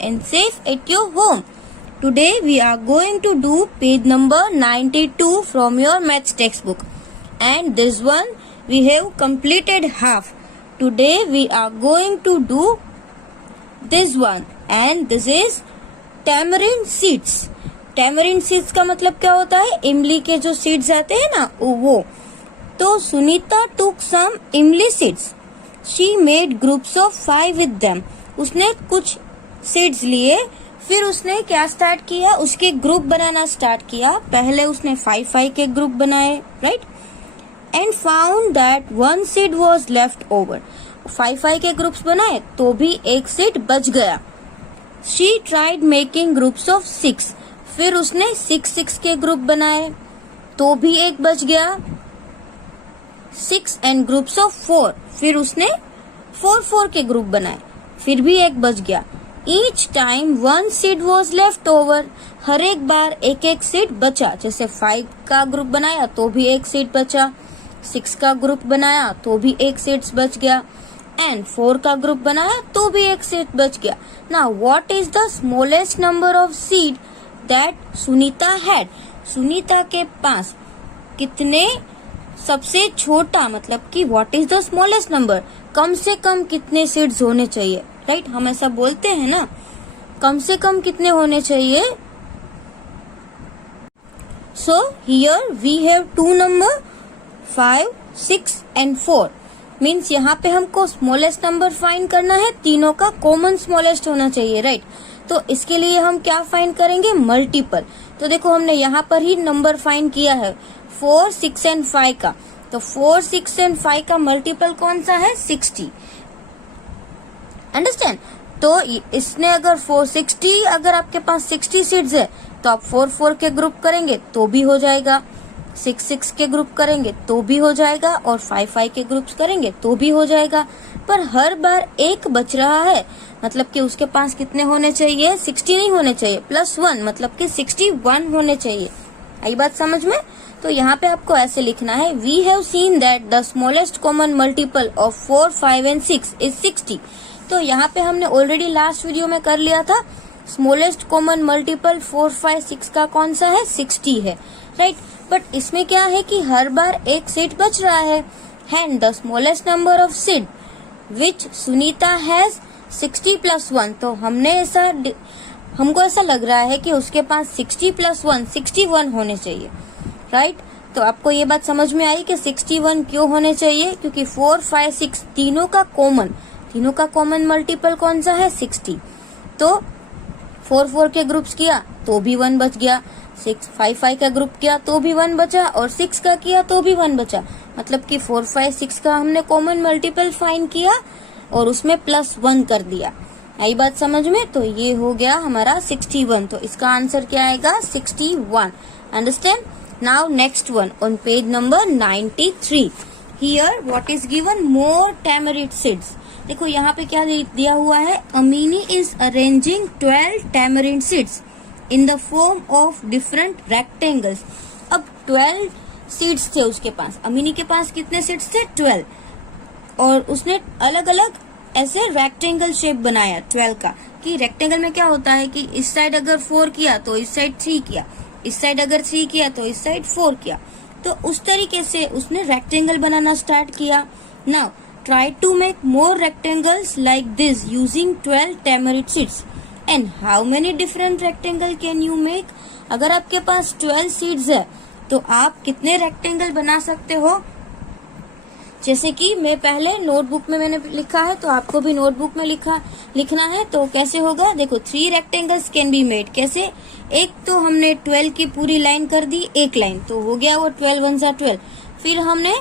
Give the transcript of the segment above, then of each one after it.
and safe at your home. Today we are going to do page number 92 from your maths textbook, and this one we have completed half. Today we are going to do this one, and this is tamarind seeds. tamarind seeds का मतलब क्या होता है? इमली के जो seeds आते हैं ना वो. तो सुनीता took some इमली seeds. She made groups of 5 with them. उसने कुछ सीड्स लिए, फिर उसने क्या स्टार्ट किया? उसके ग्रुप बनाना स्टार्ट किया. पहले उसने 5 के ग्रुप बनाए, right? And found that 1 seed was left over. 5 के ग्रुप्स बनाए तो भी एक सीड बच गया. She tried making groups of 6. फिर उसने 6 के ग्रुप बनाए तो भी एक बच गया. 6 एंड ग्रुप्स ऑफ 4. फिर उसने 4 के ग्रुप बनाए, फिर भी एक बच गया. Each time 1 seed was left over. हर एक बार एक सीड बचा. जैसे 5 का ग्रुप बनाया तो भी एक सीड बचा, 6 का ग्रुप बनाया तो भी एक सीड बच गया, एंड 4 का ग्रुप बनाया तो भी एक सीड बच गया. Now what is the smallest number of seed that Sunita had? Sunita के पास कितने सबसे छोटा, मतलब कि what is the smallest number, कम से कम कितने सीड्स होने चाहिए, राइट? हम ऐसा बोलते हैं ना, कम से कम कितने होने चाहिए. So here we have 2 number 5, 6 and 4. Means यहाँ पे हमको स्मॉलेस्ट नंबर फाइंड करना है. तीनों का कॉमन स्मॉलेस्ट होना चाहिए, राइट? तो इसके लिए हम क्या फाइंड करेंगे? मल्टीपल. तो देखो हमने यहाँ पर ही नंबर फाइंड किया है 4, 6 एंड 5 का. तो 4, 6 एंड 5 का मल्टीपल कौन सा है? 60. अंडरस्टैंड? तो इसने अगर 460, अगर आपके पास 60 सीड्स है तो आप 4 के ग्रुप करेंगे तो भी हो जाएगा, 6 के ग्रुप करेंगे तो भी हो जाएगा, और 5 के ग्रुप्स करेंगे तो भी हो जाएगा. पर हर बार एक बच रहा है, मतलब कि उसके पास कितने होने चाहिए? 60 नहीं होने चाहिए, +1, मतलब कि 61 होने चाहिए. आई बात समझ में? तो यहाँ पे आपको ऐसे लिखना है, we have seen that the smallest common multiple of 4, 5 and 6 is 60. तो यहाँ पे हमने ऑलरेडी लास्ट वीडियो में कर लिया था. स्मॉलेस्ट कॉमन मल्टीपल 4, 5, 6 का कौन सा है? 60 है, राइट? बट इसमें क्या है कि हर बार एक सीड बच रहा है. Hand the smallest number of seed which Sunita has 60 + 1. तो हमको ऐसा लग रहा है कि उसके पास 60 + 1 61 होने चाहिए, राइट? तो आपको ये बात समझ में आई कि 61 क्यों होने चाहिए? क्योंकि 4, 5, 6 तीनों का कॉमन मल्टीपल कौन सा है? 60. तो 4 के ग्रुप्स किया तो भी 1 बच गया, 5 का ग्रुप किया तो भी 1 बचा, और 6 का किया तो भी 1 बचा. मतलब कि 4, 5, 6 का हमने कॉमन मल्टीपल फाइंड किया और उसमें +1 कर दिया. आई बात समझ में? तो ये हो गया हमारा 61. तो इसका आंसर क्या आएगा? 61. Understand? Now next one on page number 93. Here what is given? More tamarind seeds. देखो यहाँ पे क्या दिया हुआ है? Amini is arranging 12 tamarind seeds in the form of different rectangles. अब 12 सीड्स थे उसके पास. अमीनी के पास कितने सीड्स थे? 12. और उसने अलग अलग ऐसे रेक्टेंगल शेप बनाया 12 का. कि रेक्टेंगल में क्या होता है कि इस साइड अगर 4 किया तो इस साइड 3 किया, इस साइड अगर 3 किया तो इस साइड 4 किया. तो उस तरीके से उसने रेक्टेंगल बनाना स्टार्ट किया. Now try to make more rectangles like this using 12 tamarind seeds. And how many different rectangle can you make? अगर आपके पास 12 सीड्स है तो आप कितने रेक्टेंगल बना सकते हो? जैसे कि मैं पहले नोटबुक में मैंने लिखा है, तो आपको भी नोटबुक में लिखना है. तो कैसे होगा? देखो 3 रेक्टेंगल्स कैन बी मेड. कैसे? एक तो हमने 12 की पूरी लाइन कर दी, एक लाइन, तो हो गया वो 12 1 जा 12. फिर हमने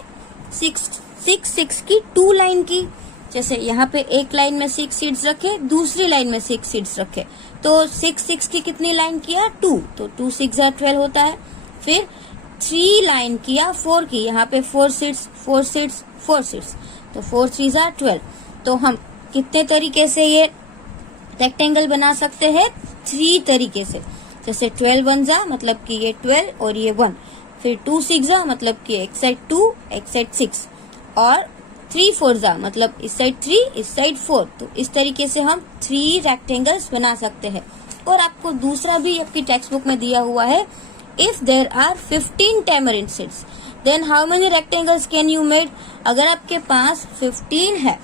6 की 2 लाइन की. जैसे यहाँ पे एक लाइन में 6 सीड्स रखे, दूसरी लाइन में 6 सीड्स रखे, तो 6 की कितनी लाइन किया? 2. तो 2 6 जा 12 होता है. फिर 3 लाइन किया 4 की, यहाँ पे 4 सीड्स, तो 4 3 जा 12. तो हम कितने तरीके से ये रेक्टेंगल बना सकते हैं? 3 तरीके से. जैसे 12 1 जा, मतलब कि ये 12 और ये 1. फिर 2 6 जा, मतलब कि एक साइड 2 एक साइड 6, और 3 4 जा मतलब इस साइड 3 इस साइड 4, तो इस तरीके से हम 3 रेक्टेंगल्स बना सकते हैं। और आपको दूसरा भी आपकी टेक्स्ट बुक में दिया हुआ है, if there are 15 tamarind seeds then how many rectangles can you made. अगर आपके पास 15 है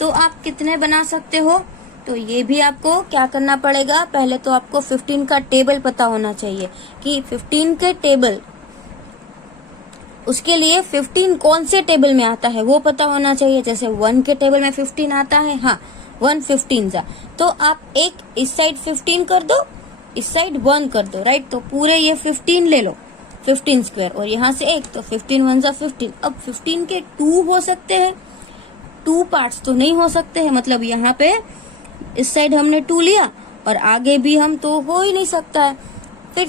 तो आप कितने बना सकते हो, तो ये भी आपको क्या करना पड़ेगा, पहले तो आपको 15 का टेबल पता होना चाहिए कि 15 के टेबल, उसके लिए 15 कौन से टेबल में आता है वो पता होना चाहिए। जैसे 1 के टेबल में 15 आता है, हाँ 1 15 जा, तो आप एक इस साइड 15 कर दो, इस साइड 1 कर दो, राइट। तो पूरे ये 15 ले लो, 15 स्क्वायर, और यहाँ से एक, तो 15 1 जा 15। अब 15 के 2 हो सकते हैं, 2 पार्ट्स तो नहीं हो सकते हैं, मतलब यहाँ पे इस साइड हमने 2 लिया और आगे भी हम तो हो ही नहीं सकता है। फिर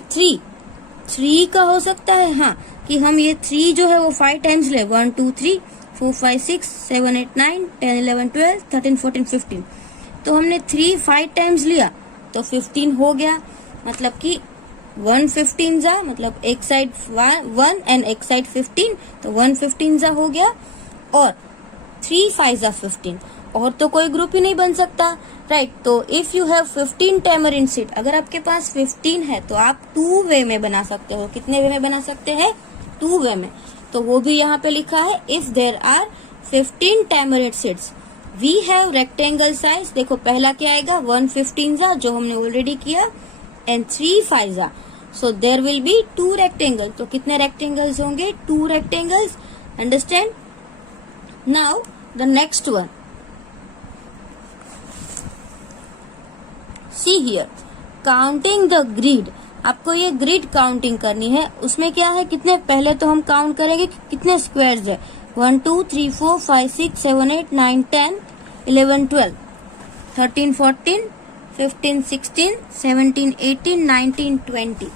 3 का हो सकता है, हाँ, कि हम ये 3 जो है वो 5 टाइम्स ले, 1 2 3 4 5 6 7 8 9 10 11 12 13 14 15, तो हमने 3 5 टाइम्स लिया तो 15 हो गया, मतलब कि 1 15 जा, मतलब एक साइड 1 एंड एक साइड 15, तो 1 15 जा हो गया, और 3 5 जा 15, और तो कोई ग्रुप ही नहीं बन सकता, राइट। तो if you have 15 tamarind seed, अगर आपके पास 15 है तो आप 2 वे में बना सकते हो। कितने वे में बना सकते हैं, 2 वे में। तो वो भी यहाँ पे लिखा है, if there are 15 tamarind seeds we have rectangle size. देखो पहला क्या आएगा, 1 15 जा, जो हमने ऑलरेडी किया, एंड 3 5 जा, सो देर विल बी 2 रेक्टेंगल। तो कितने रेक्टेंगल्स होंगे, 2 rectangles, understand. Now the next one, see here, counting the grid. आपको ये ग्रिड काउंटिंग करनी है। उसमें क्या है, कितने, पहले तो हम काउंट करेंगे कि कितने स्क्वायर्स है, 1 2 3 4 5 6 7 8 9 10 11 12 13 14 15 16 17 18 19 20,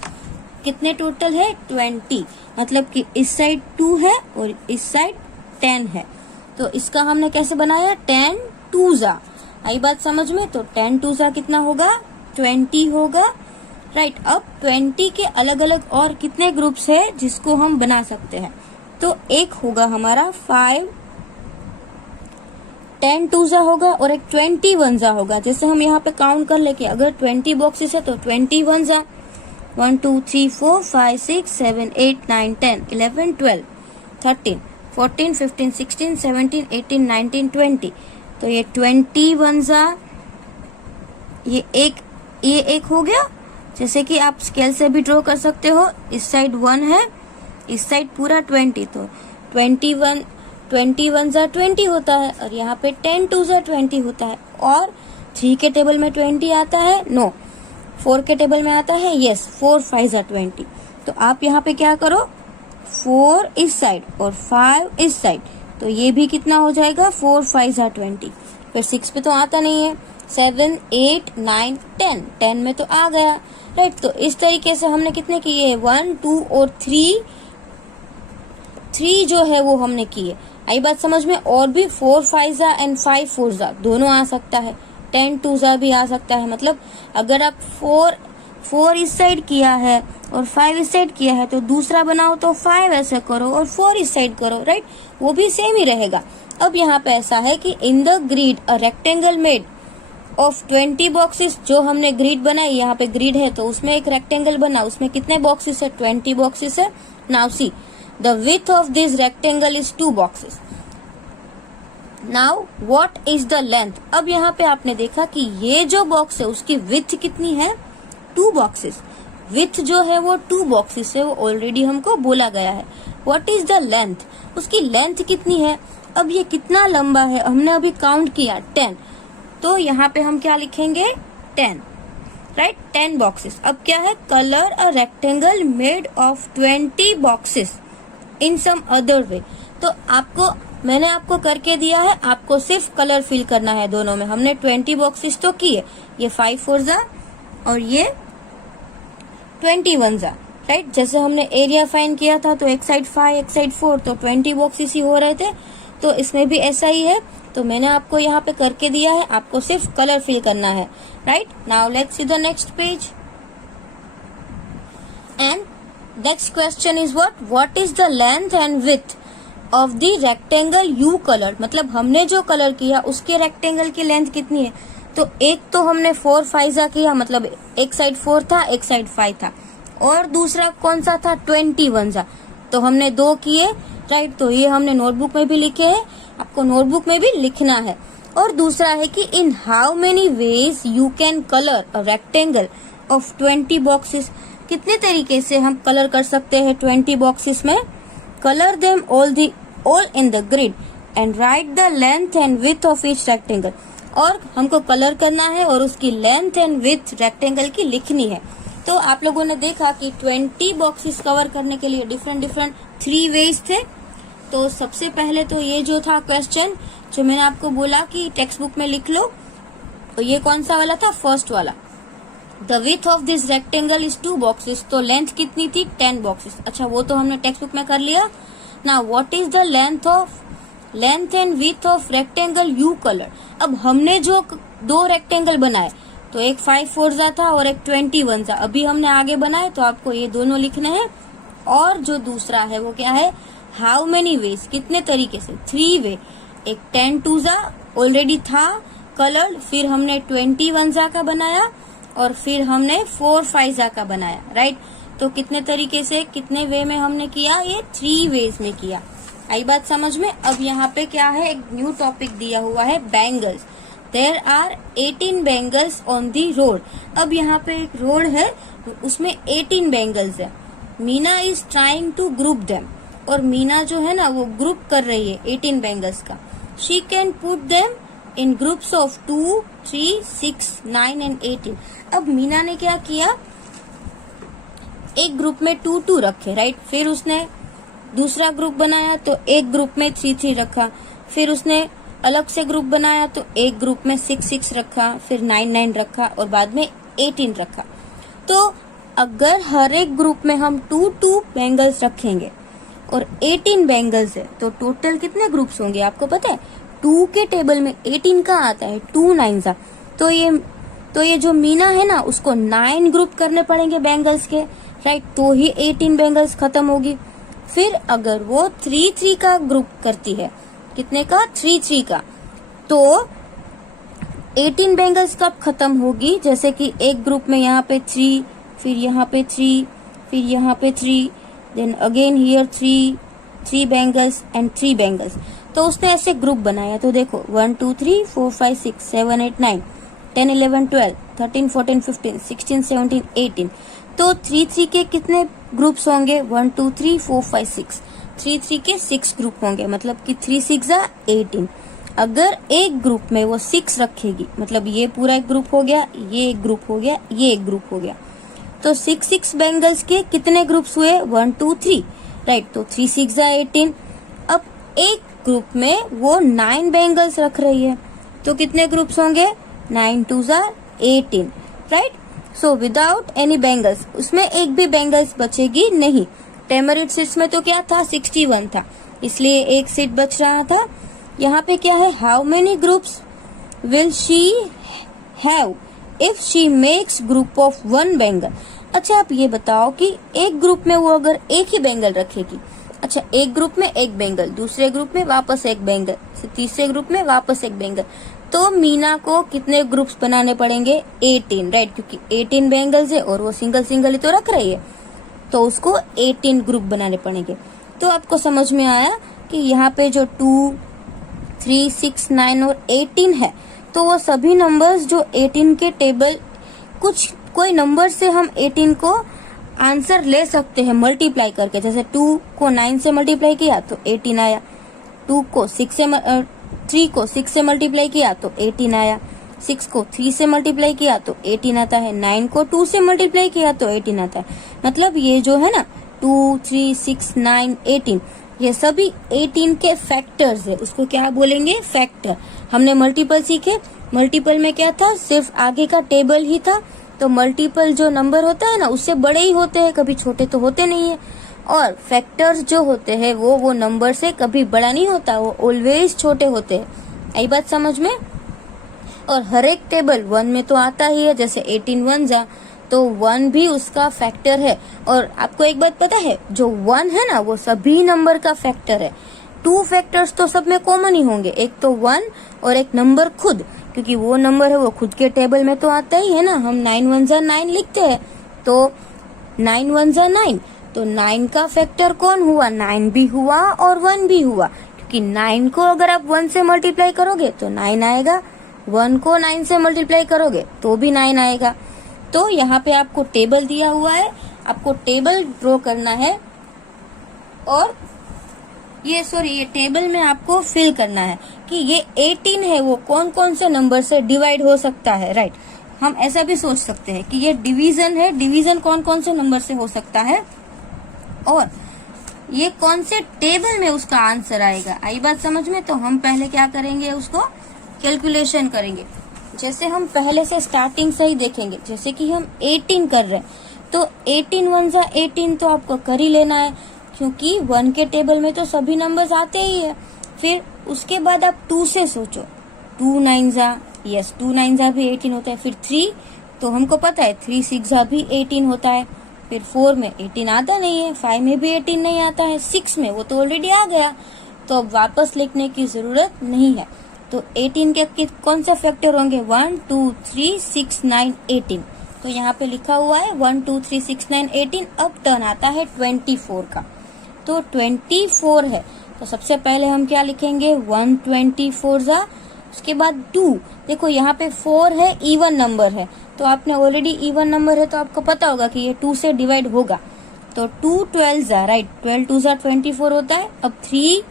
कितने टोटल है, 20। मतलब कि इस साइड 2 है और इस साइड 10 है, तो इसका हमने कैसे बनाया, 10 2 जा। आई बात समझ में, तो 10 2 जा कितना होगा, 20 होगा, राइट। अब 20 के अलग अलग और कितने ग्रुप्स है जिसको हम बना सकते हैं, तो एक होगा हमारा 5 10 2 जा होगा, और एक 21 जा होगा। जैसे हम यहाँ पे काउंट कर लेके, अगर 20 बॉक्सेस है तो 21 जा, 1 2 3 4 5 6 7 8 9 10 11 12 13 14 15 16 17 18 19 20, तो ये 21 जा, ये एक हो गया। जैसे कि आप स्केल से भी ड्रॉ कर सकते हो, इस साइड 1 है, इस साइड पूरा 20, तो 21 जा 20 होता है, और यहाँ पे 10 2 जा 20 होता है। और 3 के टेबल में 20 आता है, नो 4 के टेबल में आता है, यस 4 5 जा 20। तो आप यहाँ पे क्या करो, 4 इस साइड और 5 इस साइड, तो ये भी कितना हो जाएगा, 4 5 जा 20। फिर 6 पे तो आता नहीं है, 7 8 9 10, 10 में तो आ गया, राइट। तो इस तरीके से हमने कितने किए, 1 2 और 3 जो है वो हमने किए। आई बात समझ में। और भी 4 5 जा एंड 5 4 जा दोनों आ सकता है, 10 2 जा भी आ सकता है। मतलब अगर आप 4 इस साइड किया है और 5 इस साइड किया है, तो दूसरा बनाओ तो 5 ऐसे करो और 4 इस साइड करो, राइट, वो भी सेम ही रहेगा। अब यहाँ पे ऐसा है कि in the grid a rectangle made of 20 boxes, जो हमने ग्रिड बनाई, यहाँ पे ग्रिड है तो उसमें एक रेक्टेंगल बना, उसमें कितने बॉक्सेस है, 20 बॉक्सेस है। Now see the width of this rectangle is 2 boxes. Now what is the length. अब यहाँ पे आपने देखा कि ये जो बॉक्स है उसकी विड्थ कितनी है, 2 बॉक्सेस। विड्थ जो है वो 2 बॉक्सेस है, वो ऑलरेडी हमको बोला गया है। व्हाट इज द लेंथ, उसकी लेंथ कितनी है। अब ये कितना लंबा है, हमने अभी काउंट किया 10, तो यहाँ पे हम क्या लिखेंगे, 10, राइट, 10 बॉक्सेस। अब क्या है, colour a rectangle made of 20 boxes in some other way. तो मैंने आपको करके दिया है, आपको सिर्फ कलर फिल करना है दोनों में। हमने 20 बॉक्सेस तो किए, ये 5 4 जा और ये 21 जा, राइट। जैसे हमने एरिया फाइंड किया था, तो एक साइड 5 एक साइड 4, तो 20 बॉक्सेस ही हो रहे थे। तो इसमें भी ऐसा ही है, तो मैंने आपको यहाँ पे करके दिया है, आपको सिर्फ कलर फिल करना है, right. Now let's see the next page, and next question is what is the length and width of the rectangle you colour, मतलब हमने जो कलर किया उसके रेक्टेंगल की लेंथ कितनी है। तो एक तो हमने 4 5 किया, मतलब एक साइड 4 था एक साइड 5 था, और दूसरा कौन सा था 21 जा, तो हमने 2 किए, राइट। तो ये हमने नोटबुक में भी लिखे हैं, आपको नोटबुक में भी लिखना है। और दूसरा है कि in how many ways you can colour a rectangle of 20 boxes, कितने तरीके से हम कलर कर सकते हैं 20 बॉक्सेस में। Colour them all in the grid and right the length and width of each rectangle, और हमको कलर करना है और उसकी लेंथ एंड विड्थ रेक्टेंगल की लिखनी है। तो आप लोगों ने देखा कि 20 बॉक्सेस कवर करने के लिए डिफरेंट 3 वेज थे। तो सबसे पहले तो ये जो था क्वेश्चन जो मैंने आपको बोला कि टेक्स्ट बुक में लिख लो, तो ये कौन सा वाला था, फर्स्ट वाला। The width of this rectangle is 2 boxes, तो लेंथ कितनी थी 10 बॉक्सेस। अच्छा, वो तो हमने टेक्स्ट बुक में कर लिया। Now what is the length and width of rectangle you colour. अब हमने जो 2 रेक्टेंगल बनाए, तो एक 5 4 जा था और एक 21 जा, अभी हमने आगे बनाए, तो आपको ये दोनों लिखने हैं। और जो दूसरा है वो क्या है, हाउ मेनी वेज, कितने तरीके से, 3 वे। एक 10 2 जा ऑलरेडी था कलर, फिर हमने 21 जा का बनाया, और फिर हमने 4 5 जा का बनाया, राइट। तो कितने तरीके से, कितने वे में हमने किया, ये 3 वेज में किया। आई बात समझ में। अब यहाँ पे क्या है, एक न्यू टॉपिक दिया हुआ है, bangles. There are 18 bangles on the road. अब यहाँ पे एक रोड है, उसमें 18 बैंगल्स है। Meena is trying to group them, और मीना जो है ना वो ग्रुप कर रही है 18 बैंगल्स का। She can put them in groups of 2 3 6 9 and 18। अब मीना ने क्या किया, एक ग्रुप में 2 2 रखे, राइट। फिर उसने दूसरा ग्रुप बनाया तो एक ग्रुप में 3 3 रखा, फिर उसने अलग से ग्रुप बनाया तो एक ग्रुप में 6 6 रखा, फिर 9 9 रखा, और बाद में 18 रखा। तो अगर हर एक ग्रुप में हम 2 2 बैंगल्स रखेंगे और 18 बैंगल्स है, तो टोटल कितने ग्रुप्स होंगे आपको पता है। 2 के टेबल में 18 का आता है, 2 9 जा, तो ये जो मीना है ना उसको 9 ग्रुप करने पड़ेंगे बैंगल्स के, राइट। तो ही 18 बैंगल्स खत्म होगी। फिर अगर वो 3 3 का ग्रुप करती है, कितने का, 3 3 का, तो 18 बैंगल्स कब खत्म होगी, जैसे कि एक ग्रुप में यहाँ पे 3, फिर यहाँ पे 3, फिर यहाँ पे 3, then again here 3 bangles and 3 bangles. तो उसने ऐसे ग्रुप बनाया, तो देखो 1 2 3 4 5 6 7 8 9 10 11 12 13 14 15 16 17 18। तो 3 3 के कितने ग्रुप्स होंगे, 1 2 3 4 5 6, 3 3 के 6 ग्रुप होंगे, मतलब कि 3 6 जा 18। अगर एक ग्रुप में वो 6 रखेगी, मतलब ये पूरा एक ग्रुप हो गया, ये एक ग्रुप हो गया, ये एक ग्रुप हो गया, तो 6 6 बैंगल्स के कितने ग्रुप्स हुए, 1 2 3, राइट। तो 3 6 जा 18। अब एक ग्रुप में वो 9 बैंगल्स रख रही है, तो कितने ग्रुप्स होंगे, 9 2 जा 18, right. So without any bangles, उसमें एक भी बैंगल्स बचेगी नहीं। टेमरिड सीट्स में तो क्या था, 61 था, इसलिए एक सीट बच रहा था। यहाँ पे क्या है, how many groups will she have if she makes group of 1 bangle. अच्छा, आप ये बताओ कि एक ग्रुप में वो अगर एक ही बैंगल रखेगी, अच्छा एक ग्रुप में एक बैंगल, दूसरे ग्रुप में वापस एक बैंगल, तीसरे ग्रुप में वापस एक बैंगल, तो मीना को कितने ग्रुप्स बनाने पड़ेंगे, 18, राइट, क्योंकि 18 बैंगल्स है और वो सिंगल सिंगल ही तो रख रही है, तो उसको 18 ग्रुप बनाने पड़ेंगे। तो आपको समझ में आया कि यहाँ पे जो 2 3 6 9 और 18 है, तो वो सभी नंबर्स जो 18 के टेबल, कोई नंबर से हम 18 को आंसर ले सकते हैं मल्टीप्लाई करके। जैसे 2 को 9 से मल्टीप्लाई किया तो 18 आया, 3 को 6 से मल्टीप्लाई किया तो 18 आया, 6 को 3 से मल्टीप्लाई किया तो 18 आता है, 9 को 2 से मल्टीप्लाई किया तो 18 आता है। मतलब ये जो है ना 2 3 6 9 18, ये सभी 18 के फैक्टर्स है, उसको क्या बोलेंगे, फैक्टर। हमने मल्टीपल सीखे, मल्टीपल में क्या था, सिर्फ आगे का टेबल ही था, तो मल्टीपल जो नंबर होता है ना उससे बड़े ही होते हैं, कभी छोटे तो होते नहीं है। और फैक्टर्स जो होते हैं वो नंबर से कभी बड़ा नहीं होता, वो ऑलवेज छोटे होते हैं। आई बात समझ में। और हर एक टेबल 1 में तो आता ही है, जैसे 18 1 जा, तो 1 भी उसका फैक्टर है। और आपको एक बात पता है, जो 1 है ना वो सभी नंबर का फैक्टर है। 2 फैक्टर्स तो सब में कॉमन ही होंगे, एक तो 1 और एक नंबर खुद, क्योंकि वो नंबर है वो खुद के टेबल में तो आता ही है ना। हम 9 1 जा 9 लिखते हैं, तो 9 1 जा 9, तो 9 का फैक्टर कौन हुआ, 9 भी हुआ और 1 भी हुआ, क्योंकि 9 को अगर आप 1 से मल्टीप्लाई करोगे तो 9 आएगा, 1 को 9 से मल्टीप्लाई करोगे तो भी 9 आएगा। तो यहाँ पे आपको टेबल दिया हुआ है, आपको टेबल ड्रॉ करना है और ये टेबल में आपको फिल करना है कि ये 18 है वो कौन कौन से नंबर से डिवाइड हो सकता है, राइट। हम ऐसा भी सोच सकते हैं कि ये डिवीजन है, डिवीजन कौन कौन से नंबर से हो सकता है और ये कौन से टेबल में उसका आंसर आएगा। आई बात समझ में? तो हम पहले क्या करेंगे, उसको कैलकुलेशन करेंगे। जैसे हम पहले से स्टार्टिंग से ही देखेंगे, जैसे कि हम 18 कर रहे हैं, तो 18 1 जा 18 तो आपको कर ही लेना है, क्योंकि 1 के टेबल में तो सभी नंबर्स आते ही है। फिर उसके बाद आप 2 से सोचो, 2 9 जा, यस 2 9 जा भी 18 होता है। फिर 3, तो हमको पता है 3 6 जा भी 18 होता है। फिर 4 में 18 आता नहीं है, 5 में भी 18 नहीं आता है, 6 में वो तो ऑलरेडी आ गया, तो अब वापस लिखने की जरूरत नहीं है। तो 18 के कौन से फैक्टर होंगे, 1 2 3 6 9 18। तो यहाँ पे लिखा हुआ है 1 2 3 6 9 18। अब टर्न आता है 24 का, तो 24 है, तो सबसे पहले हम क्या लिखेंगे, 124 जा, उसके बाद 2। देखो यहाँ पे 4 है, इवन नंबर है, तो आपने ऑलरेडी इवन नंबर है तो आपको पता होगा कि ये 2 से डिवाइड होगा, तो 2 12 जा, राइट, 12 2 जा 24 होता है। अब 3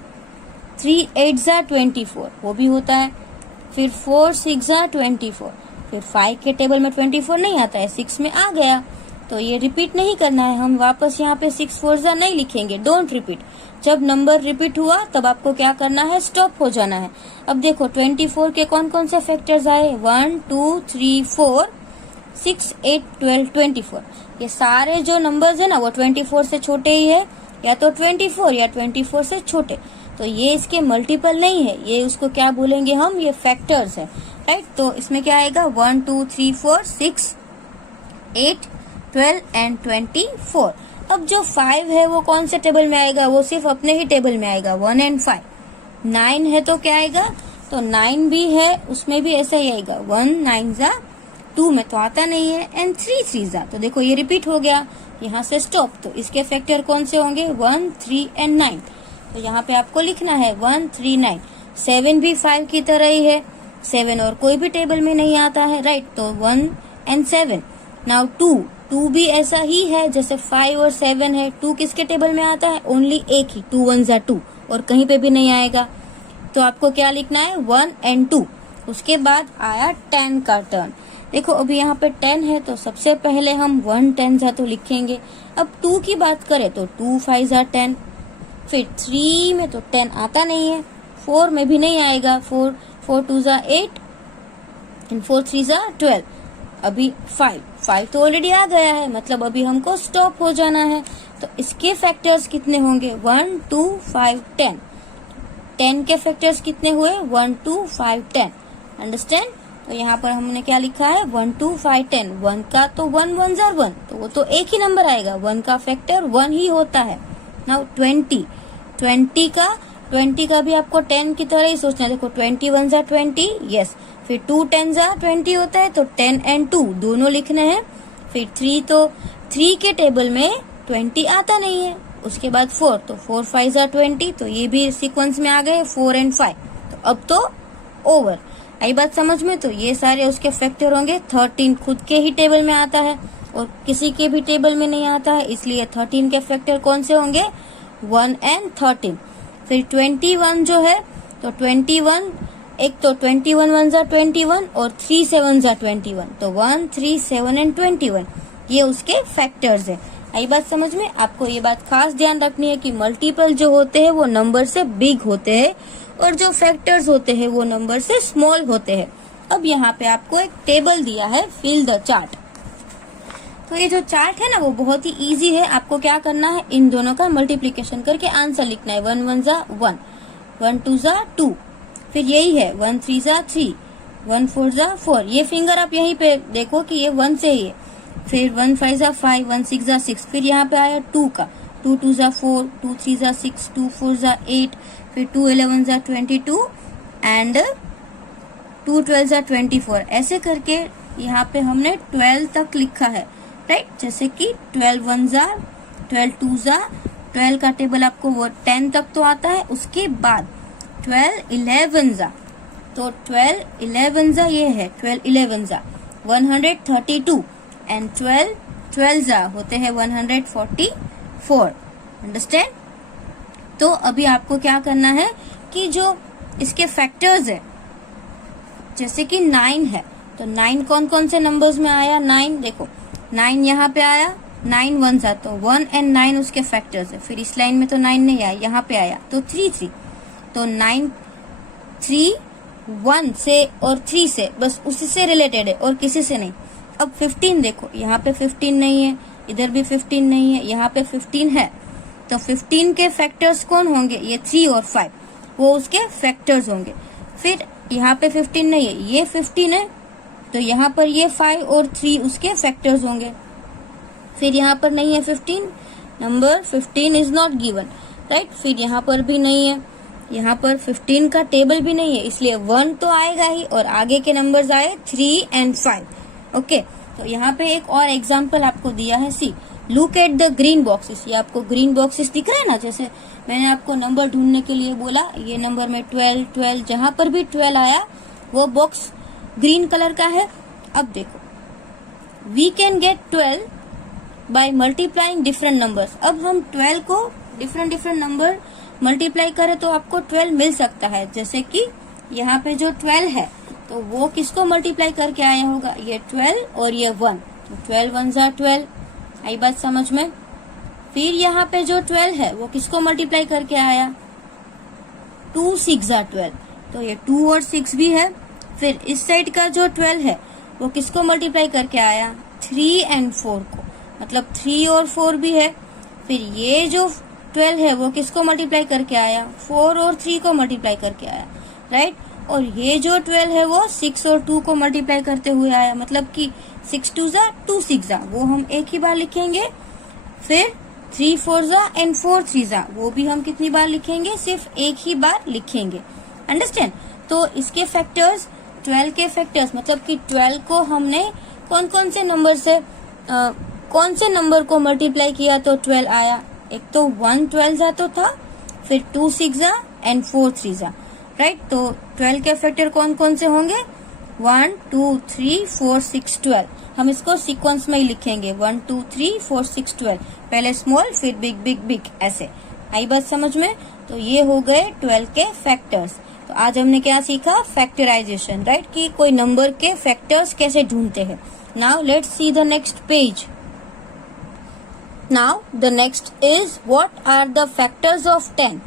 8 जा 24 वो भी होता है। फिर 4 6 जा 24, फिर 5 के टेबल में 24 नहीं आता है, 6 में आ गया, तो ये रिपीट नहीं करना है, हम वापस यहाँ पे 6 4 जा नहीं लिखेंगे, डोंट रिपीट। जब नंबर रिपीट हुआ तब आपको क्या करना है, स्टॉप हो जाना है। अब देखो 24 के कौन कौन से फैक्टर्स आए, 1 2 3 4 6 8 12 24। ये सारे जो नंबर्स है ना वो 24 से छोटे ही है, या तो 24 या 24 से छोटे, तो ये इसके मल्टीपल नहीं है, ये उसको क्या बोलेंगे हम, ये फैक्टर्स है, राइट। तो इसमें क्या आएगा, 1 2 3 4 6 8 12 एंड 24। अब जो 5 है वो कौन से टेबल में आएगा, वो सिर्फ अपने ही टेबल में आएगा, 1 एंड 5। 9 है तो क्या आएगा, तो 9 भी है, उसमें भी ऐसा ही आएगा, 1 9 जा 2 में तो आता नहीं है, एंड 3 3 जा, तो देखो ये रिपीट हो गया, यहाँ से स्टॉप। तो इसके फैक्टर कौन से होंगे, 1 3 एंड 9। तो यहाँ पे आपको लिखना है 1 3 9। 7 भी 5 की तरह ही है, 7 और कोई भी टेबल में नहीं आता है, राइट, तो 1 एंड 7। नाउ 2 भी ऐसा ही है, जैसे 5 और 7 है, 2 किसके टेबल में आता है, ओनली एक ही, 2 1 जा 2, और कहीं पे भी नहीं आएगा। तो आपको क्या लिखना है, 1 एंड 2। उसके बाद आया 10 का टर्न। देखो अभी यहाँ पे 10 है, तो सबसे पहले हम 1 10 जा तो लिखेंगे। अब 2 की बात करें तो 2 5 जा 10, फिर 3 में तो 10 आता नहीं है, 4 में भी नहीं आएगा, 4 2 जा 8 एंड 4 3 जा 12। अभी 5 तो ऑलरेडी आ गया है, मतलब अभी हमको स्टॉप हो जाना है। तो इसके फैक्टर्स कितने होंगे, 1 2 5 10। 10 के फैक्टर्स कितने हुए, 1 2 5 10। अंडरस्टैंड? तो यहाँ पर हमने क्या लिखा है, 1 2 5 10। 1 का तो 1 1 जा 1, तो वो तो एक ही नंबर आएगा, 1 का फैक्टर 1 ही होता है। नाउ 20 का भी आपको 10 की तरह ही सोचना है। देखो 21 जा 20, यस, फिर 2 10 जा 20 होता है, तो 10 एंड 2 दोनों लिखने हैं। फिर 3, तो 3 के टेबल में 20 आता नहीं है। उसके बाद 4, तो 4 5 जा 20, तो ये भी सीक्वेंस में आ गए, 4 एंड 5। तो अब तो ओवर, आई बात समझ में? तो ये सारे उसके फैक्टर होंगे। 13 खुद के ही टेबल में आता है और किसी के भी टेबल में नहीं आता है, इसलिए 13 के फैक्टर कौन से होंगे, 1 एंड 13। फिर 21 जो है, तो 21, एक तो 21 1 जा 21 और 3 7 जा 21, तो 1 3 7 एंड 21 ये उसके फैक्टर्स है। आई बात समझ में? आपको ये बात खास ध्यान रखनी है कि मल्टीपल जो होते हैं वो नंबर से बिग होते हैं और जो फैक्टर्स होते हैं वो नंबर से स्मॉल होते हैं। अब यहाँ पे आपको एक टेबल दिया है, फिल द चार्ट। तो ये जो चार्ट है ना वो बहुत ही इजी है। आपको क्या करना है, इन दोनों का मल्टीप्लीकेशन करके आंसर लिखना है। 1 1 जा 1, 1 2 जा 2, फिर यही है 1 3 जा 3, 1 4 जा 4। ये फिंगर आप यहीं पे देखो कि ये 1 से ही है। फिर 1 5 जा 5, 1 6 जा 6, फिर यहाँ पे आया 2 का, 2 2 जा 4, 2 3 जा 6, 2 4 जा 8, फिर 2 11 जा 22 एंड 2 12 जा 24। ऐसे करके यहाँ पे हमने 12 तक लिखा है, राइट। जैसे कि 12 1 जा 12 2 जा, 12 का टेबल आपको वो 10 तक तो आता है। उसके बाद 12 11 जा, तो 12 11 जा ये है, 12 11 जा 132 एंड 12 12 जा होते हैं 144। अंडरस्टैंड। तो अभी आपको क्या करना है कि जो इसके फैक्टर्स है, जैसे कि 9 है, तो 9 कौन कौन से नंबर्स में आया, 9 देखो 9 यहाँ पे आया, 9 1 जा, तो 1 एंड 9 उसके फैक्टर्स है। फिर इस लाइन में तो 9 नहीं आया, यहाँ पे आया तो 3 3, तो 9 3 1 से और 3 से, बस उसी से रिलेटेड है और किसी से नहीं। अब 15 देखो, यहाँ पे 15 नहीं है, इधर भी 15 नहीं है, यहाँ पे 15 है, तो 15 के फैक्टर्स कौन होंगे, ये 3 और 5, वो उसके फैक्टर्स होंगे। फिर यहाँ पे 15 नहीं है, ये 15 है, तो यहाँ पर ये 5 और 3 उसके फैक्टर्स होंगे। फिर यहाँ पर नहीं है 15, number 15 is not given, right. फिर यहाँ पर भी नहीं है, यहाँ पर 15 का टेबल भी नहीं है, इसलिए 1 तो आएगा ही और आगे के नंबर्स आए 3 एंड 5। ओके, तो यहाँ पे एक और एग्जाम्पल आपको दिया है, see look at the green boxes. ये आपको ग्रीन बॉक्सेस दिख रहा है ना, जैसे मैंने आपको नंबर ढूंढने के लिए बोला, ये नंबर में 12 12, जहां पर भी 12 आया वो बॉक्स ग्रीन कलर का है। अब देखो, we can get 12 by multiplying different numbers. अब हम 12 को डिफरेंट डिफरेंट नंबर मल्टीप्लाई करें तो आपको 12 मिल सकता है। जैसे कि यहाँ पे जो 12 है, तो वो किसको मल्टीप्लाई करके आया होगा, ये 12 और ये 1, तो 12 1 जा 12, आई बात समझ में। फिर यहाँ पे जो 12 है वो किसको मल्टीप्लाई करके आया, 2 6 जा 12, तो ये 2 और 6 भी है। फिर इस साइड का जो 12 है वो किसको मल्टीप्लाई करके आया, 3 एंड 4 को, मतलब 3 और 4 भी है। फिर ये जो 12 है वो किसको मल्टीप्लाई करके आया, 4 और 3 को मल्टीप्लाई करके आया, राइट। और ये जो 12 है वो 6 और 2 को मल्टीप्लाई करते हुए आया, मतलब कि 6 2 जा 2 6 जा, वो हम एक ही बार लिखेंगे। फिर 3 4 जा एंड 4 3 जा, वो भी हम कितनी बार लिखेंगे, सिर्फ एक ही बार लिखेंगे। अंडरस्टैंड। तो इसके फैक्टर्स, 12 के फैक्टर्स, मतलब कि 12 को हमने कौन कौन से नंबर से कौन से नंबर को मल्टीप्लाई किया तो 12 आया। एक तो 1 12 जा तो था, फिर 2 6 जा एंड 4 3 जा, राइट। तो 12 के फैक्टर कौन कौन से होंगे, 1 2 3 4 6 12। हम इसको सीक्वेंस में ही लिखेंगे, 1 2 3 4 6 12, पहले स्मॉल फिर बिग बिग बिग, ऐसे। आई बात समझ में। तो ये हो गए 12 के फैक्टर्स। तो आज हमने क्या सीखा, फैक्टराइजेशन, राइट, कि कोई नंबर के फैक्टर्स कैसे ढूंढते हैं। Now let's see the next page. Now the next is what are the factors of 10।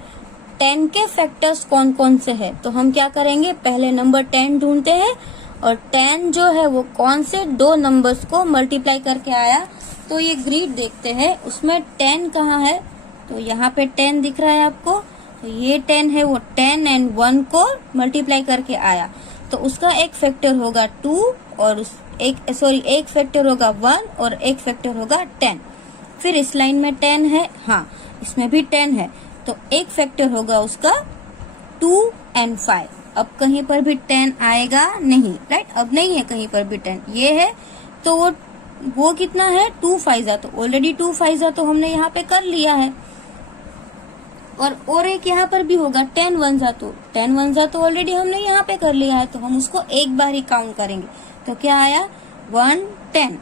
10 के फैक्टर्स कौन कौन से हैं। तो हम क्या करेंगे, पहले नंबर 10 ढूंढते हैं, और 10 जो है वो कौन से दो नंबर्स को मल्टीप्लाई करके आया। तो ये ग्रिड देखते हैं, उसमें 10 कहाँ है, तो यहाँ पे 10 दिख रहा है आपको, तो ये 10 है, वो 10 एंड 1 को मल्टीप्लाई करके आया, तो उसका एक फैक्टर होगा 2 और एक फैक्टर होगा 1 और एक फैक्टर होगा 10। फिर इस लाइन में 10 है, हाँ इसमें भी 10 है, तो एक फैक्टर होगा उसका 2 एंड 5। अब कहीं पर भी 10 आएगा नहीं, राइट, अब नहीं है कहीं पर भी 10, ये है, तो वो कितना है, 2 5 जा, तो ऑलरेडी 2 5 जा तो हमने यहाँ पे कर लिया है। और एक यहाँ पर भी होगा 10 1 जा, तो 10 1 जा तो ऑलरेडी हमने यहाँ पे कर लिया है, तो हम उसको एक बार ही काउंट करेंगे। तो क्या आया, 1 10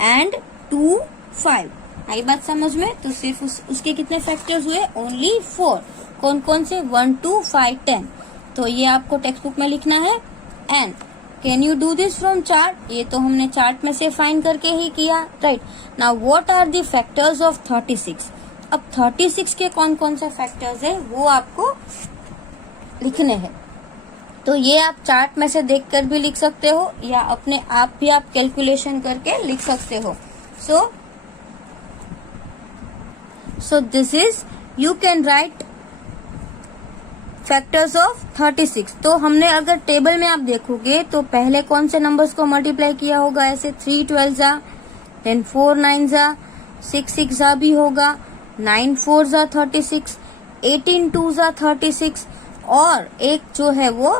एंड 2 5। आई बात समझ में। तो सिर्फ उसके कितने फैक्टर्स हुए, ओनली 4। कौन कौन से, 1 2 5 10। तो ये आपको टेक्स्ट बुक में लिखना है। And can you do this from chart, ये तो हमने चार्ट में से फाइंड करके ही किया, right. Now what are the factors of 36। अब 36 के कौन कौन से फैक्टर्स है वो आपको लिखने हैं। तो ये आप चार्ट में से देखकर भी लिख सकते हो, या अपने आप भी आप कैलकुलेशन करके लिख सकते हो। So this is, you can write factors of 36। तो हमने अगर टेबल में आप देखोगे तो पहले कौन से नंबर्स को मल्टीप्लाई किया होगा, ऐसे 3 12 जा, then 4 9 जा, 6 6 जा भी होगा, 9 4 जा 36, 18 2 जा 36 और एक जो है वो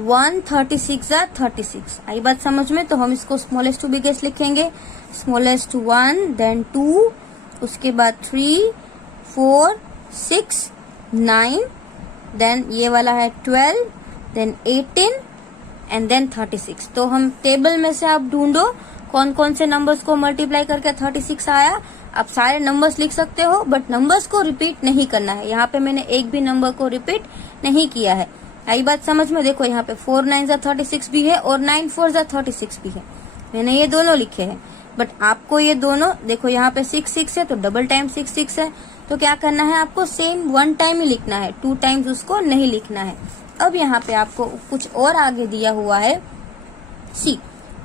1 36 जा 36। आई बात समझ में? तो हम इसको स्मॉलेस्ट टू बिगेस्ट लिखेंगे। स्मॉलेस्ट 1 देन 2 उसके बाद 3 4 6 9 देन ये वाला है 12 देन 18 एंड देन 36। तो हम टेबल में से आप ढूंढो कौन कौन से नंबर्स को मल्टीप्लाई करके 36 आया। आप सारे नंबर्स लिख सकते हो बट नंबर्स को रिपीट नहीं करना है। यहाँ पे मैंने एक भी नंबर को रिपीट नहीं किया है। आई बात समझ में? देखो यहाँ पे 4 9 जा 36 भी है और 9 4 जा 36 भी है। मैंने ये दोनों लिखे हैं बट आपको ये दोनों देखो यहाँ पे 6 6 है तो डबल टाइम 6 6 है। तो क्या करना है आपको? सेम 1 टाइम ही लिखना है, 2 टाइम्स उसको नहीं लिखना है। अब यहाँ पे आपको कुछ और आगे दिया हुआ है। See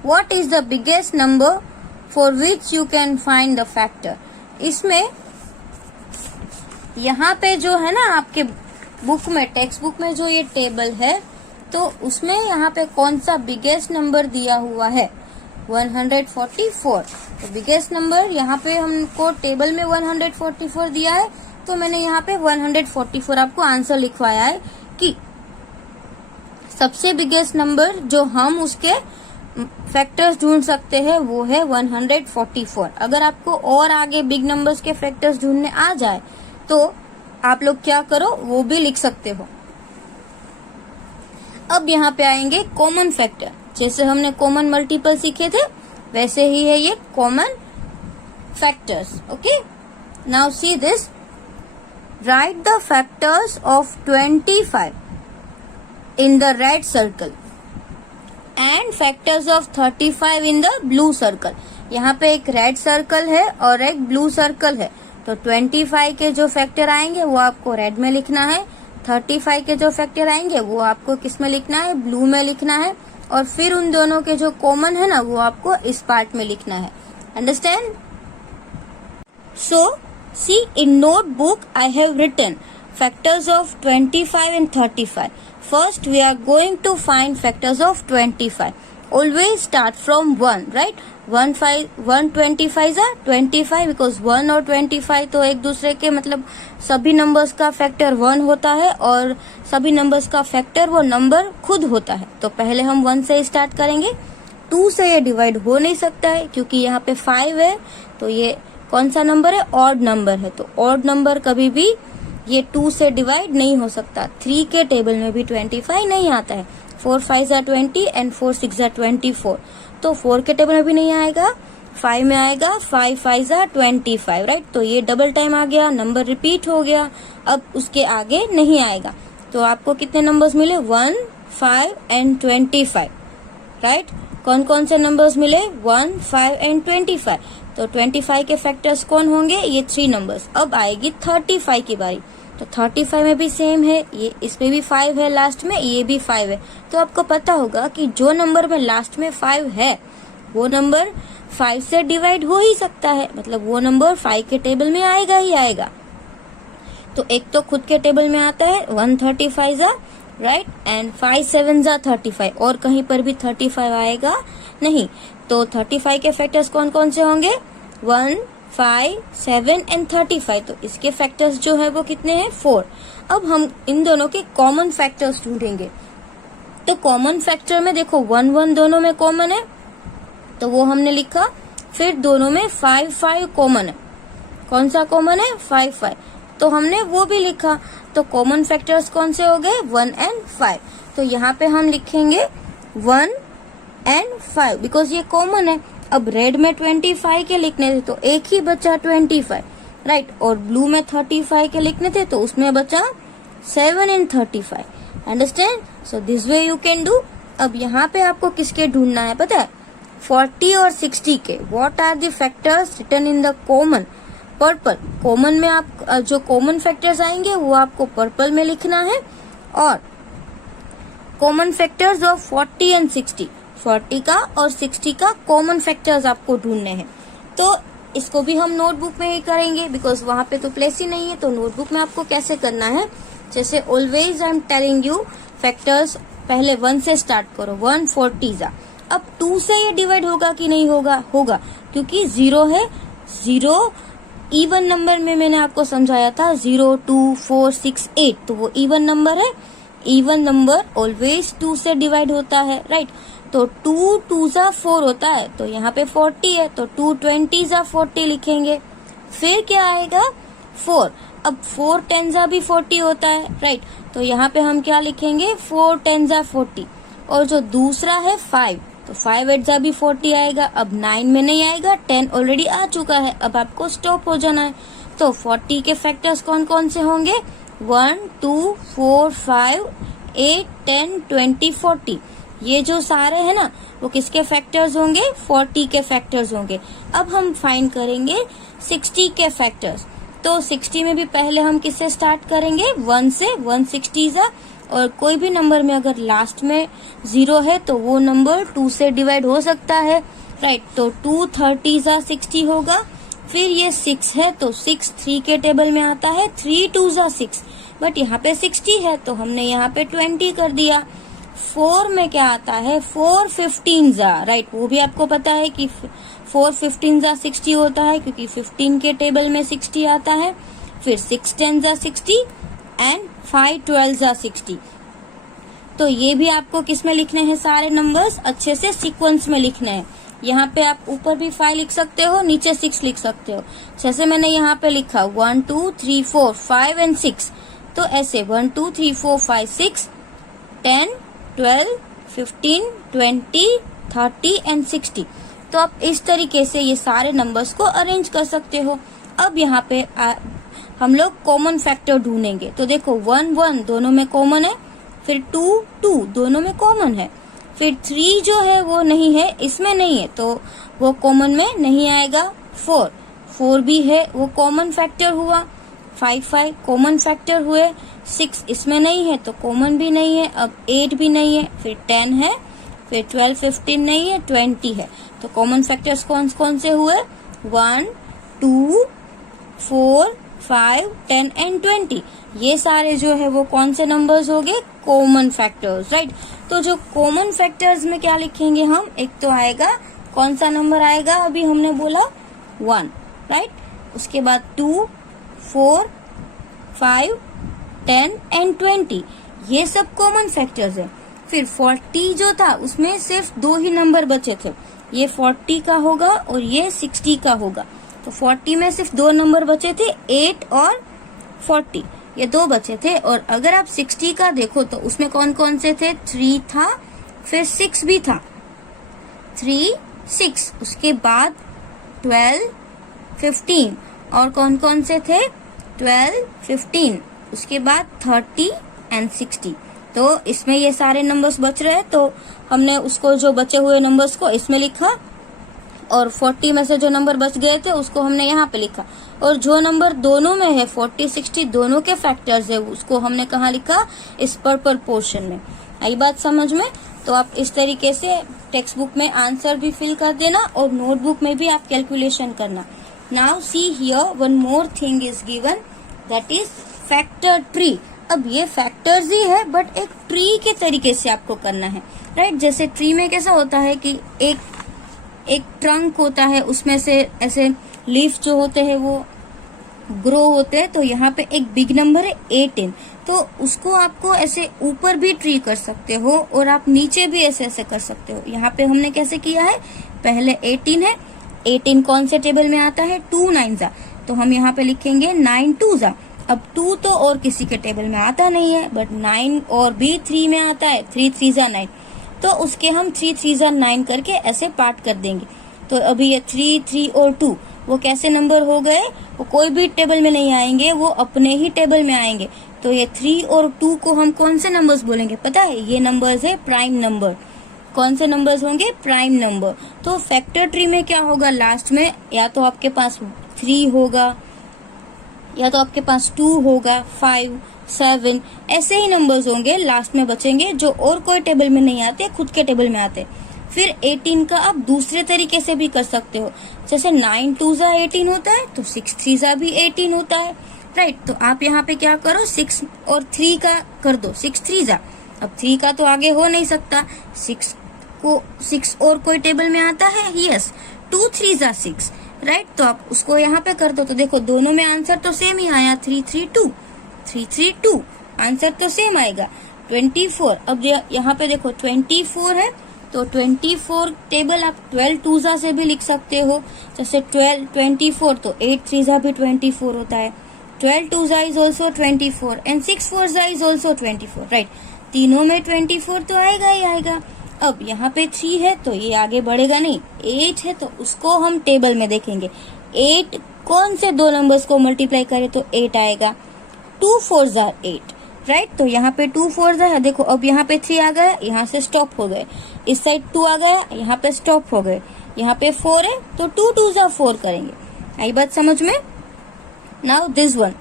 what is the biggest number for which you can find the factor. इसमें यहाँ पे जो है ना आपके बुक में, टेक्स्ट बुक में जो ये टेबल है तो उसमें यहाँ पे कौन सा बिगेस्ट नंबर दिया हुआ है? 144। तो बिगेस्ट नंबर यहाँ पे हमको टेबल में 144 दिया है तो मैंने यहाँ पे 144 आपको आंसर लिखवाया है कि सबसे बिगेस्ट नंबर जो हम उसके फैक्टर्स ढूंढ सकते हैं वो है 144। अगर आपको और आगे बिग नंबर्स के फैक्टर्स ढूंढने आ जाए तो आप लोग क्या करो वो भी लिख सकते हो। अब यहाँ पे आएंगे कॉमन फैक्टर। जैसे हमने कॉमन मल्टीपल सीखे थे वैसे ही है ये common factors. Okay, now see this, right the factors of 25 in the red circle and factors of 35 in the blue circle। यहाँ पे एक रेड सर्कल है और एक ब्लू सर्कल है। तो 25 के जो फैक्टर आएंगे वो आपको रेड में लिखना है, 35 के जो फैक्टर आएंगे वो आपको किस में लिखना है? ब्लू में लिखना है। और फिर उन दोनों के जो कॉमन है ना वो आपको इस पार्ट में लिखना है। Understand? So see in notebook I have written factors of 25 and 35. First we are going to find factors of 25. Always start from 1, right? 125 are 25 because 1 और 25 तो एक दूसरे के मतलब सभी नंबर्स का फैक्टर 1 होता है और सभी नंबर्स का फैक्टर वो नंबर खुद होता है। तो पहले हम 1 से स्टार्ट करेंगे। 2 से ये डिवाइड हो नहीं सकता है क्योंकि यहाँ पे 5 है तो ये कौन सा नंबर है? ऑड नंबर है। तो ऑड नंबर कभी भी ये 2 से डिवाइड नहीं हो सकता। 3 के टेबल में भी 25 नहीं आता है। 4 5 जा 20 एंड 4 6 जा 24। तो 4 के टेबल में भी नहीं आएगा, 5 में आएगा। 5 5 जा 25, राइट? तो ये डबल टाइम आ गया, नंबर रिपीट हो गया। अब उसके आगे नहीं आएगा। तो आपको कितने नंबर्स मिले? 1 5 एंड 25, राइट? कौन कौन से नंबर्स मिले? 1 5 एंड 25। तो 25 के फैक्टर्स कौन होंगे? ये 3 नंबर्स। अब आएगी 35 की बारी। तो 35 में भी सेम है, ये इसमें भी 5 है, लास्ट में ये भी 5 है। तो आपको पता होगा कि जो नंबर में लास्ट में 5 है वो नंबर 5 से डिवाइड हो ही सकता है, मतलब वो नंबर 5 के टेबल में आएगा ही आएगा। तो एक तो खुद के टेबल में आता है 135 जा, राइट? एंड 5 7 जा 35, और कहीं पर भी 35 आएगा नहीं। तो 35 के फैक्टर्स कौन कौन से होंगे? 1 5 7 एंड 35। तो इसके फैक्टर्स जो है वो कितने हैं? 4। अब हम इन दोनों के कॉमन फैक्टर्स ढूंढेंगे। तो कॉमन फैक्टर में देखो 1 1 दोनों में कॉमन है तो वो हमने लिखा। फिर दोनों में 5 5 कॉमन है। कौन सा कॉमन है? 5 5। तो हमने वो भी लिखा। तो कॉमन फैक्टर्स कौन से हो गए? 1 एंड 5। तो यहाँ पे हम लिखेंगे 1 एंड 5 बिकॉज ये कॉमन है। अब रेड में 25 के लिखने थे तो एक ही बचा 25, राइट? और ब्लू में 35 के लिखने थे तो उसमें बचा 7 and 35। Understand? So this way you can do. अब यहाँ पे आपको किसके ढूंढना है पता है? 40 और 60 के। What are the factors written in the common? Purple. Common में आप जो कॉमन फैक्टर्स आएंगे वो आपको पर्पल में लिखना है। और कॉमन फैक्टर्स ऑफ 40 एंड 60, 40 का और 60 का कॉमन फैक्टर्स आपको ढूंढने हैं। तो इसको भी हम नोटबुक में ही करेंगे बिकॉज वहां पे तो प्लेस ही नहीं है। तो नोटबुक में आपको कैसे करना है? जैसे always I am telling you, factors पहले 1 से स्टार्ट करो। 1 40 जा। अब 2 से ये डिवाइड होगा कि नहीं होगा? होगा, क्योंकि 0 है। 0 इवन नंबर में मैंने आपको समझाया था 0, 2, 4, 6, 8, तो वो इवन नंबर है। इवन नंबर ऑलवेज 2 से डिवाइड होता है, राइट। तो 2 2 जा 4 होता है, तो यहाँ पे 40 है, तो 2 20 जा 40 लिखेंगे। फिर क्या आएगा 4, अब 4 10 जा भी 40 होता है, राइट। तो यहाँ पे हम क्या लिखेंगे 4 10 जा 40। और जो दूसरा है 5, तो 5 8 जा भी 40 आएगा। अब 9 में नहीं आएगा, 10 ऑलरेडी आ चुका है, अब आपको स्टॉप हो जाना है। तो 40 के फैक्टर्स कौन कौन से होंगे 1 2 4 5 8 10 20 40। ये जो सारे हैं ना वो किसके फैक्टर्स होंगे 40 के फैक्टर्स होंगे। अब हम फाइंड करेंगे 60 के फैक्टर्स। तो 60 में भी पहले हम किससे स्टार्ट करेंगे 1 से, 160 जा, और कोई भी नंबर में अगर लास्ट में 0 है तो वो नंबर 2 से डिवाइड हो सकता है, राइट। तो 2 30 जा 60 होगा। फिर ये 6 है तो 6 3 के टेबल में आता है, 3 2 जा 6, बट यहाँ पे 60 है तो हमने यहाँ पे 20 कर दिया। 4 में क्या आता है 4 15 जा, राइट। वो भी आपको पता है कि 4 15 जा 60 होता है क्योंकि 15 के टेबल में 60 आता है। फिर 6 10 जा 60 एंड 5 12 जा 60। तो ये भी आपको किस में लिखने हैं सारे नंबर्स अच्छे से सीक्वेंस में लिखने हैं। यहाँ पे आप ऊपर भी 5 लिख सकते हो, नीचे 6 लिख सकते हो। जैसे मैंने यहाँ पे लिखा 1 2 3 4 5 एंड 6, तो ऐसे 1 2 3 4 5 6 10 12 15 20 30 एंड 60। तो आप इस तरीके से ये सारे नंबर्स को अरेंज कर सकते हो। अब यहाँ पे हम लोग कॉमन फैक्टर ढूंढेंगे। तो देखो 1 1 दोनों में कॉमन है, फिर 2 2 दोनों में कॉमन है, फिर 3 जो है वो नहीं है, इसमें नहीं है तो वो कॉमन में नहीं आएगा। 4 4 भी है, वो कॉमन फैक्टर हुआ। 5 5 कॉमन फैक्टर हुए। 6 इसमें नहीं है तो कॉमन भी नहीं है। अब 8 भी नहीं है, फिर 10 है, फिर 12 15 नहीं है, 20 है। तो कॉमन फैक्टर्स कौन कौन से हुए 1 2 4 5 10 एंड 20। ये सारे जो है वो कौन से नंबर्स हो गए कॉमन फैक्टर्स, राइट। तो जो कॉमन फैक्टर्स में क्या लिखेंगे हम, एक तो आएगा कौन सा नंबर आएगा अभी हमने बोला 1, राइट। उसके बाद 2 4 5 10 एंड 20, ये सब कॉमन फैक्टर्स है। फिर 40 जो था उसमें सिर्फ 2 ही नंबर बचे थे, ये 40 का होगा और ये 60 का होगा। तो 40 में सिर्फ 2 नंबर बचे थे, 8 और 40, ये 2 बचे थे। और अगर आप 60 का देखो तो उसमें कौन कौन से थे 3 था, फिर 6 भी था, 3 6, उसके बाद 12 15 और कौन कौन से थे 12 15, उसके बाद 30 एंड 60। तो इसमें ये सारे नंबर्स बच रहे हैं, तो हमने उसको जो बचे हुए नंबर्स को इसमें लिखा और 40 में से जो नंबर बच गए थे उसको हमने यहाँ पे लिखा। और जो नंबर दोनों में है 40 60 दोनों के फैक्टर्स है उसको हमने कहाँ लिखा इस पर्पल पोर्शन में। आई बात समझ में। तो आप इस तरीके से टेक्स्ट बुक में आंसर भी फिल कर देना और नोटबुक में भी आप कैलकुलेशन करना। Now see here one more thing is given, that is factor tree. अब ये फैक्टर्स ही है बट एक ट्री के तरीके से आपको करना है, राइट। जैसे ट्री में कैसा होता है कि एक ट्रंक होता है, उसमें से ऐसे लीफ जो होते हैं वो ग्रो होते हैं। तो यहाँ पे एक बिग नंबर है 18, तो उसको आपको ऐसे ऊपर भी ट्री कर सकते हो और आप नीचे भी ऐसे ऐसे कर सकते हो। यहाँ पे हमने कैसे किया है, पहले 18 है, 18 कौन से टेबल में आता है 2 9 जा, तो हम यहाँ पे लिखेंगे 9 2 जा। अब 2 तो और किसी के टेबल में आता नहीं है, बट 9 और भी 3 में आता है, 3 3 जा 9, तो उसके हम 3 3 जा 9 करके ऐसे पार्ट कर देंगे। तो अभी ये 3 3 और 2 वो कैसे नंबर हो गए, वो कोई भी टेबल में नहीं आएंगे, वो अपने ही टेबल में आएंगे। तो ये 3 और 2 को हम कौन से नंबर्स बोलेंगे पता है, ये नंबर्स है प्राइम नंबर। कौन से नंबर्स होंगे प्राइम नंबर। तो फैक्टर ट्री में क्या होगा, लास्ट में या तो आपके पास 3 होगा या तो आपके पास 2 होगा, 5 7 ऐसे ही नंबर्स होंगे लास्ट में बचेंगे जो और कोई टेबल में नहीं आते, खुद के टेबल में आते। फिर 18 का आप दूसरे तरीके से भी कर सकते हो, जैसे 9 2 जा 18 होता है तो 6 3 जा भी 18 होता है, राइट। तो आप यहाँ पे क्या करो 6 और 3 का कर दो, 6 3 जा। अब 3 का तो आगे हो नहीं सकता, 6 और कोई टेबल में आता है, यस 2 3 जा 6, राइट। तो आप उसको यहाँ पे कर दो तो देखो दोनों में आंसर तो सेम ही आया, 332 आंसर तो सेम आएगा। 24 अब यहाँ पे देखो 24 है तो 24 टेबल आप 12 टूजा से भी लिख सकते हो। जैसे 12 24 तो 8 थ्रीजा भी 24 होता है, 12 twos is also 24 and 6 fours is also 24, right. तीनों में 24 तो आएगा ही आएगा। अब यहाँ पे 3 है तो ये आगे बढ़ेगा नहीं, 8 है तो उसको हम टेबल में देखेंगे। 8 कौन से दो नंबर्स को मल्टीप्लाई करे तो 8 आएगा, 2 4 8, राइट। तो यहाँ पे 2 4 है, देखो अब यहाँ पे 3 आ गया, यहाँ से स्टॉप हो गए। इस साइड 2 आ गया, यहाँ पे स्टॉप हो गए। यहाँ पे 4 है तो 2 2 4 करेंगे। आई बात समझ में? नाउ दिस वन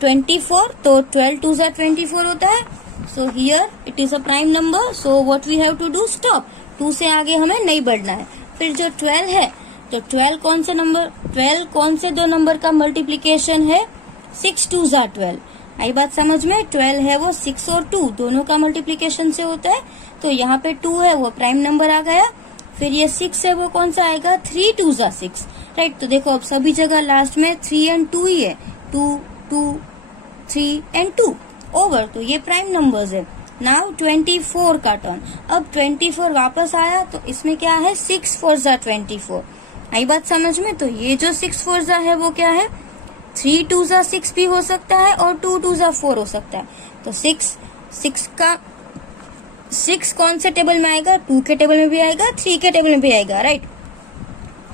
24 तो 12 2 24 होता है। So here it is a prime number, so what we have to do, stop. 2 से आगे हमें नहीं बढ़ना है। फिर जो 12 है तो 12 कौन से नंबर, 12 कौन से दो नंबर का मल्टीप्लीकेशन है, 6 2 12। आई बात समझ में? 12 है वो 6 और 2 दोनों का मल्टीप्लीकेशन से होता है। तो यहाँ पे 2 है वो प्राइम नंबर आ गया। फिर ये 6 है वो कौन सा आएगा, 3 2 6, राइट। तो देखो अब सभी जगह लास्ट में 3 एंड 2 ही है, 2 2 3 एंड 2 ओवर, तो ये प्राइम नंबर्स है। नाउ 24 का टर्न। अब 24 वापस आया तो इसमें क्या है, 6 4 24। आई बात समझ में? तो ये जो 6 4 है वो क्या है, 3 2 6 भी हो सकता है और 2 2 4 हो सकता है। तो 6 कौन से टेबल में आएगा, 2 के टेबल में भी आएगा, 3 के टेबल में भी आएगा, राइट।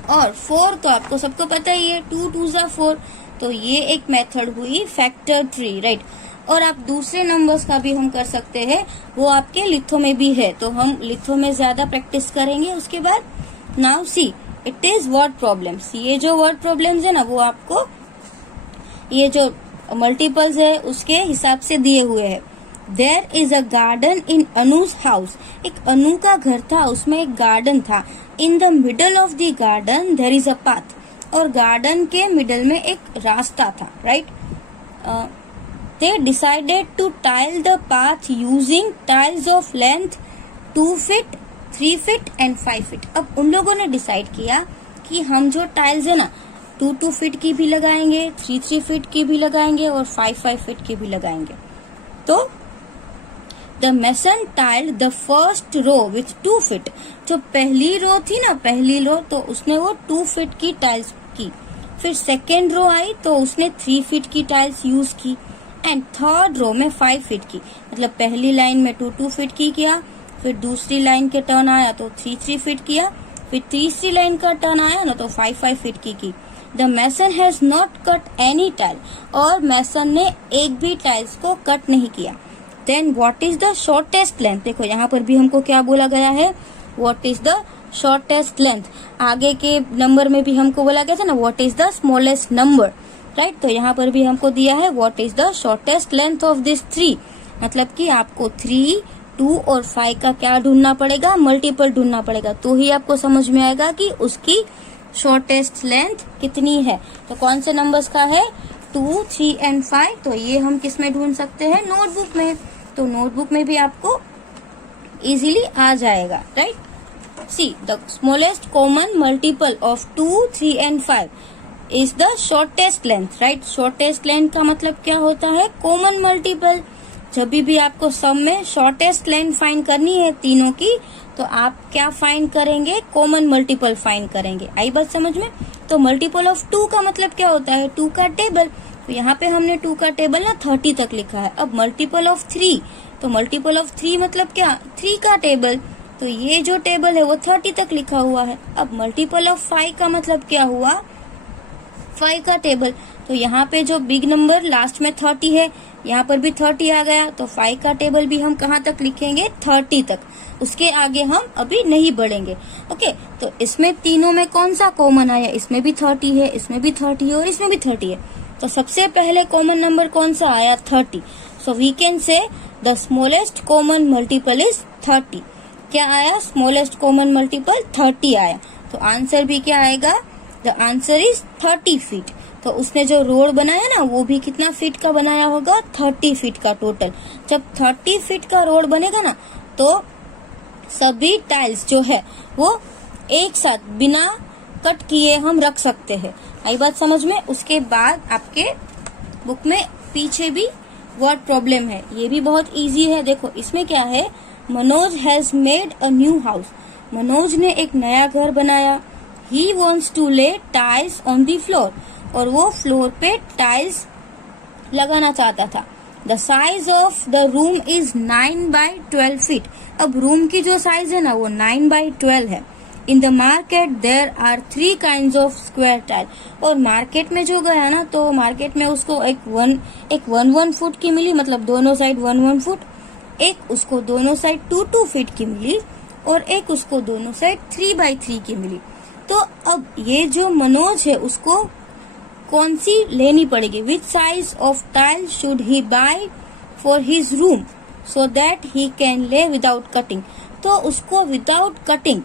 और 4 तो आपको सबको पता ही है, 2 2 4। तो ये एक मेथड हुई फैक्टर ट्री, राइट। और आप दूसरे नंबर्स का भी हम कर सकते हैं, वो आपके लिथो में भी है, तो हम लिथो में ज्यादा प्रैक्टिस करेंगे उसके बाद। Now see it is word problems. ये जो वर्ड प्रॉब्लम्स है ना वो आपको ये जो मल्टीपल्स है उसके हिसाब से दिए हुए हैं। There is a garden in Anu's house. एक अनु का घर था, उसमें एक गार्डन था। In the middle of the garden there is a path. और गार्डन के मिडल में एक रास्ता था, right. They decided to tile the path using tiles of length 2 feet 3 feet and 5 feet. अब उन लोगों ने डिसाइड किया कि हम जो टाइल्स है ना 2 2 फीट की भी लगाएंगे, 3 3 फीट की भी लगाएंगे और 5 5 फीट की भी लगाएंगे। तो the mason tiled the first row with 2 feet. जो पहली रो थी ना, पहली रो, तो उसने वो 2 फीट की टाइल्स की। फिर सेकेंड रो आई तो उसने 3 फीट की टाइल्स यूज की एंड थर्ड रो में 5 फीट की। मतलब पहली लाइन में 2 2 फीट की किया, फिर दूसरी लाइन के टर्न आया तो 3 3 फीट किया, फिर तीसरी लाइन का टर्न आया ना तो 5 5 फीट की। The mason has not cut any tile. और मैसन ने एक भी टाइल्स को कट नहीं किया। Then what is the shortest length. देखो यहाँ पर भी हमको क्या बोला गया है, what is the shortest length. आगे के नंबर में भी हमको बोला गया था ना, what is the smallest number, right. तो यहाँ पर भी हमको दिया है what is the shortest length of this 3। मतलब कि आपको 3 2 और 5 का क्या ढूंढना पड़ेगा, मल्टीपल ढूंढना पड़ेगा, तो ही आपको समझ में आएगा कि उसकी शॉर्टेस्ट लेंथ कितनी है। तो कौन से नंबर्स का है, 2 3 एंड 5। तो ये हम किस में ढूंढ सकते हैं, नोटबुक में। तो नोटबुक में भी आपको इजीली आ जाएगा, right. See the smallest common multiple of 2 3 and 5 is the shortest length, right. Shortest length का मतलब क्या होता है, कॉमन मल्टीपल। जब भी आपको सम में शॉर्टेस्ट लेंथ फाइंड करनी है तीनों की, तो आप क्या फाइंड करेंगे, कॉमन मल्टीपल फाइंड करेंगे। आई बात समझ में? तो मल्टीपल ऑफ 2 का मतलब क्या होता है, 2 का टेबल। तो यहाँ पे हमने 2 का टेबल ना 30 तक लिखा है। अब मल्टीपल ऑफ 3, तो मल्टीपल ऑफ 3 मतलब क्या, 3 का टेबल। तो ये जो टेबल है वो 30 तक लिखा हुआ है। अब मल्टीपल ऑफ 5 का मतलब क्या हुआ, 5 का टेबल। तो यहाँ पे जो बिग नंबर लास्ट में 30 है, यहाँ पर भी 30 आ गया। तो 5 का टेबल भी हम कहाँ तक लिखेंगे, 30 तक। उसके आगे हम अभी नहीं बढ़ेंगे। ओके, तो इसमें तीनों में कौन सा कॉमन आया, इसमें भी 30 है, इसमें भी 30 है और इसमें भी 30 है। तो सबसे पहले कॉमन नंबर कौन सा आया, 30। So we can say the smallest common multiple is 30। क्या आया, स्मॉलेस्ट कॉमन मल्टीपल 30 आया। तो आंसर भी क्या आएगा, द आंसर इज 30 फीट। तो उसने जो रोड बनाया ना वो भी कितना फीट का बनाया होगा, 30 फीट का टोटल। जब 30 फीट का रोड बनेगा ना तो सभी टाइल्स जो है वो एक साथ बिना कट किए हम रख सकते हैं। आई बात समझ में। उसके बाद आपके बुक में पीछे भी वर्ड प्रॉब्लम है, ये भी बहुत इजी है। देखो इसमें क्या है, Manoj has made a new house. Manoj ने एक नया घर बनाया। He wants to lay tiles on the floor, और वो फ्लोर पे टाइल्स लगाना चाहता था। The size of the room is 9x12 feet. अब रूम की जो साइज है ना वो 9x12 है। In the market there are 3 kind of square tile. और मार्केट में जो गया ना, तो मार्केट में उसको एक 1 फुट की मिली, मतलब दोनों साइड 1 फुट। एक उसको दोनों साइड 2 फीट की मिली, और एक उसको दोनों साइड 3x3 की मिली। तो अब ये जो मनोज है उसको कौन सी लेनी पड़ेगी? Which size of tile should he buy for his room so that he can lay without cutting. तो उसको विदाउट कटिंग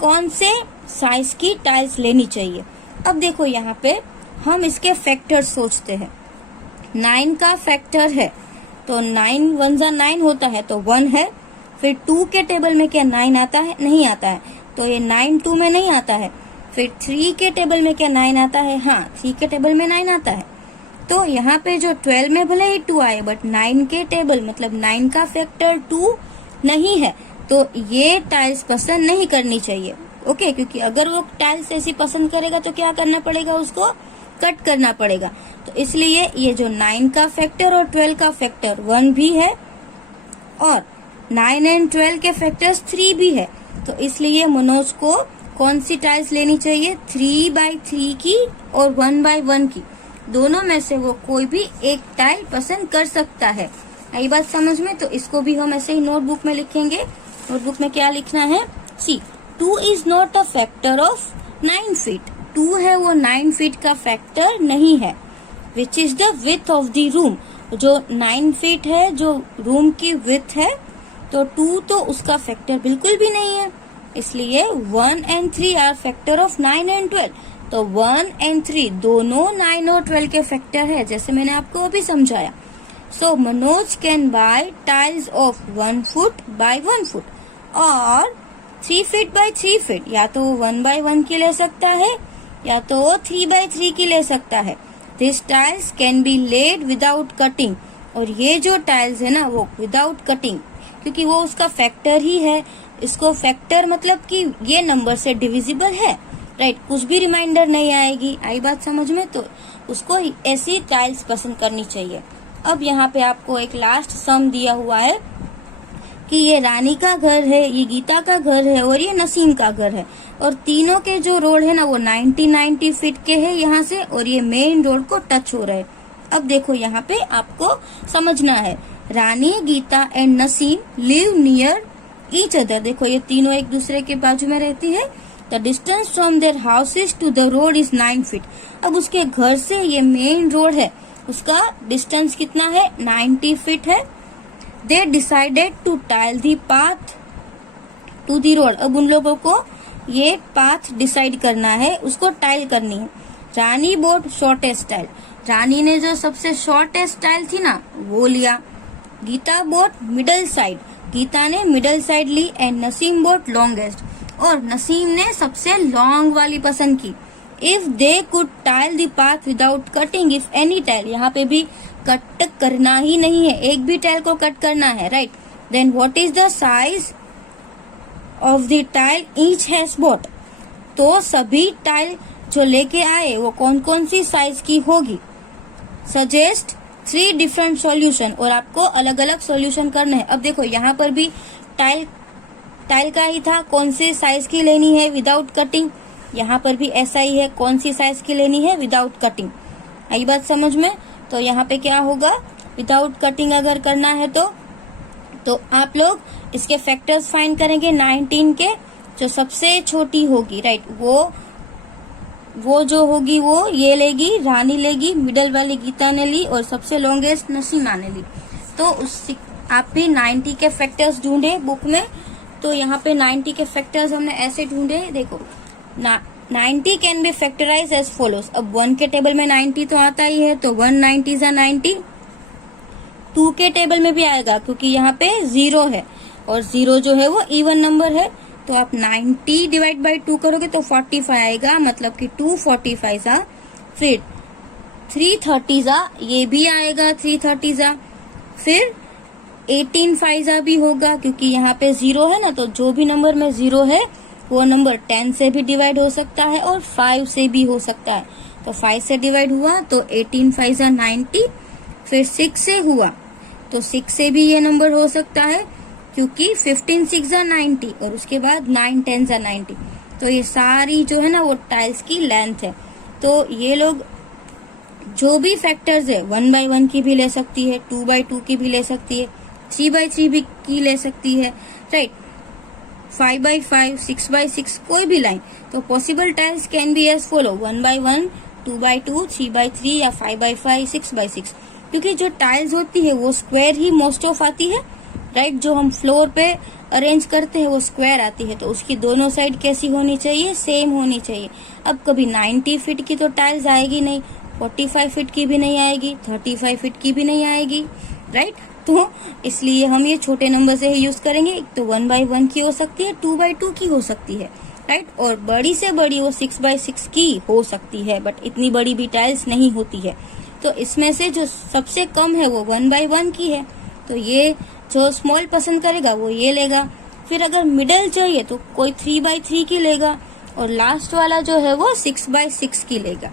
कौन से साइज की टाइल्स लेनी चाहिए? अब देखो यहाँ पे हम इसके फैक्टर सोचते हैं। 9 का फैक्टर है तो 9 1 जा 9 होता है तो 1 है। फिर 2 के टेबल में क्या 9 आता है? नहीं आता है, तो ये 9 2 में नहीं आता है। फिर 3 के टेबल में क्या 9 आता है? हाँ, 3 के टेबल में 9 आता है। तो यहाँ पे जो 12 में भले ही 2 आए, बट 9 के टेबल मतलब 9 का फैक्टर 2 नहीं है, तो ये टाइल्स पसंद नहीं करनी चाहिए। ओके, क्योंकि अगर वो टाइल्स ऐसी पसंद करेगा तो क्या करना पड़ेगा? उसको कट करना पड़ेगा। तो इसलिए ये जो 9 का फैक्टर और 12 का फैक्टर 1 भी है, और 9 एंड 12 के फैक्टर्स 3 भी है। तो इसलिए मनोज को कौन सी टाइल्स लेनी चाहिए? 3x3 की और 1x1 की। दोनों में से वो कोई भी एक टाइल पसंद कर सकता है। आई बात समझ में? तो इसको भी हम ऐसे ही नोटबुक में लिखेंगे। नोटबुक में क्या लिखना है? सी 2 is not a factor of 9 feet. 2 है वो 9 फीट का फैक्टर नहीं है। Which is the width of the room. जो 9 फीट है जो रूम की विथ है, तो 2 तो उसका फैक्टर बिल्कुल भी नहीं है। इसलिए 1 and 3 are factor of 9 and 12। तो 1 एंड 3 दोनों 9 और 12 के फैक्टर है, जैसे मैंने आपको अभी समझाया। So Manoj can buy tiles of 1 foot by 1 foot और 3 फीट बाय 3 फीट। या तो 1x1 की ले सकता है या तो 3x3 की ले सकता है। This tiles can be laid without cutting. और ये जो टाइल्स है ना वो विदाउट कटिंग, क्योंकि वो उसका फैक्टर ही है। इसको फैक्टर मतलब कि ये नंबर से डिविजिबल है, राइट। कुछ भी रिमाइंडर नहीं आएगी। आई बात समझ में? तो उसको ऐसी टाइल्स पसंद करनी चाहिए। अब यहाँ पे आपको एक लास्ट सम दिया हुआ है कि ये रानी का घर है, ये गीता का घर है और ये नसीम का घर है, और तीनों के जो रोड है ना वो 90 फीट के है यहाँ से, और ये मेन रोड को टच हो रहे हैं। अब देखो यहाँ पे आपको समझना है, Rani, Gita and Naseem live near each other. देखो ये तीनों एक दूसरे के बाजू में रहती है। The distance from their houses to the road is 9 feet. अब उसके घर से ये मेन रोड है, उसका डिस्टेंस कितना है? 90 फीट है। They decided to tile the path to the road. अब उन लोगों को ये पाथ डिसाइड करना है, उसको टाइल करनी है। रानी बोट शॉर्टेस्ट टाइल। रानी ने जो सबसे शॉर्टेस्ट टाइल थी ना वो लिया। Gita boat middle side. Gita ने middle side Lee. And Naseem boat longest. और नसीम ने सबसे लॉन्ग वाली पसंद की। If they could tile the path without cutting if any tile. यहाँ पे भी कट करना ही नहीं है, एक भी टाइल को कट करना है, right. Then what is the size of the tile each has bought. तो सभी टाइल जो लेके आए वो कौन कौन सी साइज की होगी। Suggest 3 different solution. और आपको अलग अलग सॉल्यूशन करना है। अब देखो यहाँ पर भी टाइल का ही था, कौन सी साइज की लेनी है विदाउट कटिंग। यहाँ पर भी ऐसा ही है, कौन सी साइज की लेनी है विदाउट कटिंग। आई बात समझ में? तो यहाँ पे क्या होगा, विदाउट कटिंग अगर करना है तो आप लोग इसके फैक्टर्स फाइंड करेंगे। 19 के जो सबसे छोटी होगी, राइट, वो जो होगी वो ये लेगी, रानी लेगी, मिडल वाली गीता ने ली और सबसे लॉन्गेस्ट नसीमा ने ली। तो आप भी 90 के फैक्टर्स ढूंढे बुक में। तो यहाँ पे 90 के फैक्टर्स हमने ऐसे ढूंढे। देखो 90 can be factorise as follows. अब 1 के टेबल में 90 तो आता ही है, तो 1 90 जा 90। 2 के टेबल में भी आएगा क्योंकि यहाँ पे 0 है और 0 जो है वो इवन नंबर है। तो आप 90 डिवाइड बाई 2 करोगे तो 45 आएगा, मतलब कि 2 45 आ। फिर 3 30 आ, ये भी आएगा 3 30 आ। फिर 18 5 आ भी होगा, क्योंकि यहाँ पे 0 है ना, तो जो भी नंबर में 0 है वो नंबर 10 से भी डिवाइड हो सकता है और 5 से भी हो सकता है। तो 5 से डिवाइड हुआ तो 18 5 आ 90। फिर 6 से हुआ तो 6 से भी ये नंबर हो सकता है, क्योंकि 15 6 आ 90 और उसके बाद 9 10 आ 90। तो ये सारी जो है ना वो टाइल्स की लेंथ है। तो ये लोग जो भी फैक्टर्स है 1 by 1 की भी ले सकती है, 2 by 2 की भी ले सकती है, 3 by 3 भी की ले सकती है, राइट, 5 by 5, 6 by 6, कोई भी लाइन। तो possible tiles can be as follow 1 by 1, 2 by 2, 3 by 3 या 5 by 5, 6 by 6। क्योंकि जो टाइल्स होती है वो स्क्वायर ही मोस्ट ऑफ आती है, राइट। जो हम फ्लोर पे अरेंज करते हैं वो स्क्वायर आती है, तो उसकी दोनों साइड कैसी होनी चाहिए, सेम होनी चाहिए। अब कभी 90 फीट की तो टाइल्स आएगी नहीं, 45 फीट की भी नहीं आएगी, 35 फीट की भी नहीं आएगी, राइट। तो इसलिए हम ये छोटे नंबर से ही यूज करेंगे। एक तो 1 by 1 की हो सकती है, 2 by 2 की हो सकती है, राइट, और बड़ी से बड़ी वो 6 by 6 की हो सकती है, बट इतनी बड़ी भी टाइल्स नहीं होती है। तो इसमें से जो सबसे कम है वो 1 by 1 की है, तो ये जो स्मॉल पसंद करेगा वो ये लेगा। फिर अगर मिडल चाहिए तो कोई 3 by 3 की लेगा, और लास्ट वाला जो है वो 6 by 6 की लेगा।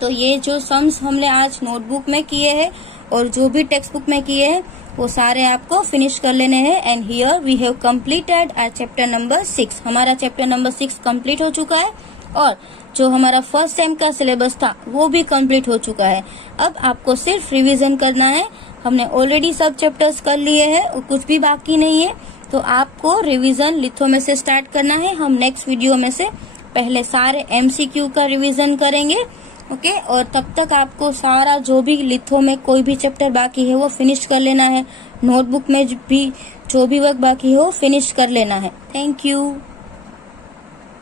तो ये जो सम्स हमने आज नोटबुक में किए हैं और जो भी टेक्स्ट बुक में किए हैं वो सारे आपको फिनिश कर लेने हैं। And here we have completed our chapter number 6। हमारा चैप्टर नंबर 6 कंप्लीट हो चुका है और जो हमारा फर्स्ट सेम का सिलेबस था वो भी कंप्लीट हो चुका है। अब आपको सिर्फ रिवीजन करना है। हमने ऑलरेडी सब चैप्टर्स कर लिए हैं और कुछ भी बाकी नहीं है, तो आपको रिवीजन लिथो में से स्टार्ट करना है। हम नेक्स्ट वीडियो में से पहले सारे MCQ का रिवीजन करेंगे, ओके। और तब तक आपको सारा जो भी लिथो में कोई भी चैप्टर बाकी है वो फिनिश कर लेना है। नोटबुक में भी जो भी वर्क बाकी है वो फिनिश कर लेना है। Thank you.